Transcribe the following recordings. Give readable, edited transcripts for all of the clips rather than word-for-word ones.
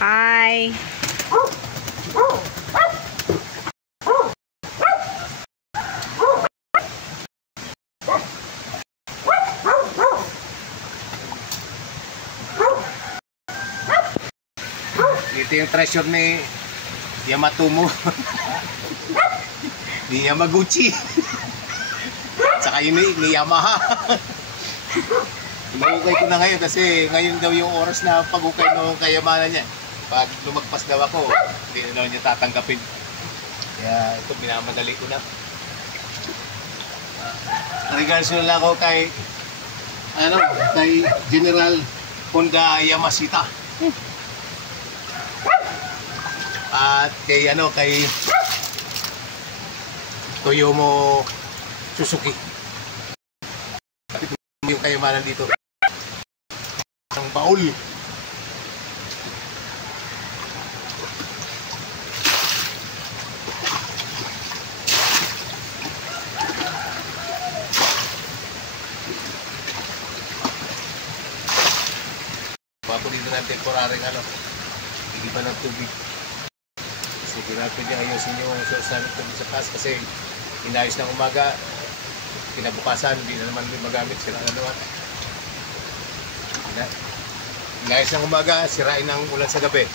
Hi. Ito yung treasure ni Yamatomo. Ni Yamaguchi. Saka yun ni Yamaha. Inahukay ko na ngayon kasi ngayon daw yung oras na paghukay ng kayamanan niya. Pag lumagpas daw ako, hindi na daw niya tatanggapin. Kaya ito, minamadali ko na. Regards na lang ako kay General Honda Yamashita. At kay Toyomo Suzuki. Yung kayamanan dito. Ang baul. Ako dito ng temporaryong hindi pa ng tubig. So, pinapin niya ayusin yung source namin tubig sa taas kasi inayos ng umaga. Kinabukasan, hindi na naman magamit, sira na naman. Inayos ng umaga, sirain ng ulan sa gabi.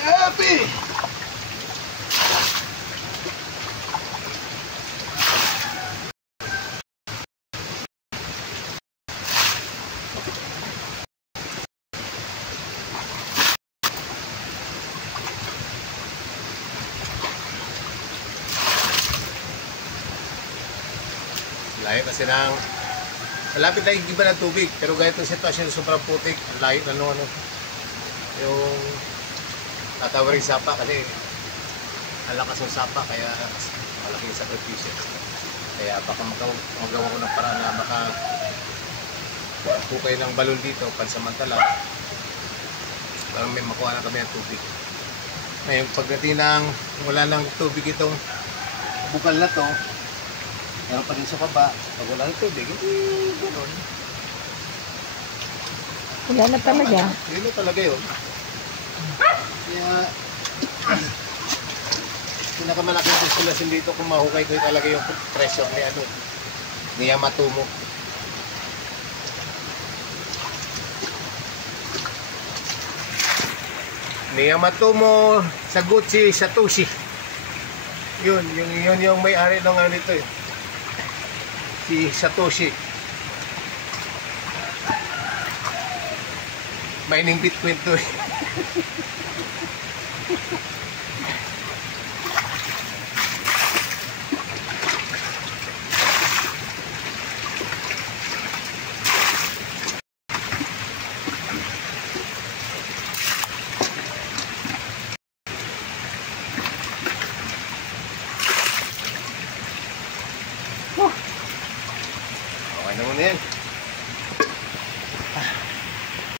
Happy! Layo kasi ng malapit na igiba ng tubig, pero gaya itong sitwasyon sobrang putik, layo na yung tatawaring sapa kasi ang lakas ng sapa kaya malaking sakripisyo. Kaya baka magawa ko ng paraan na baka hukay ng balon dito pansamantala para may makuha na kami ng tubig. Ngayon pagdating ng wala ng tubig itong bukal na to, meron pa rin sa baba. Pag wala ng tubig, hindi gano'n. Wala na talaga. Hindi na talaga yun. Kaya, pinakamalaking konsolasyon dito kung mahukay ko talaga yung pressure ni Yamatomo. Ni Yamatomo Saguchi Satoshi. Yun yung may-ari ng nito eh. Si Satoshi. Mining Bitcoin to eh. Okay na muna yan.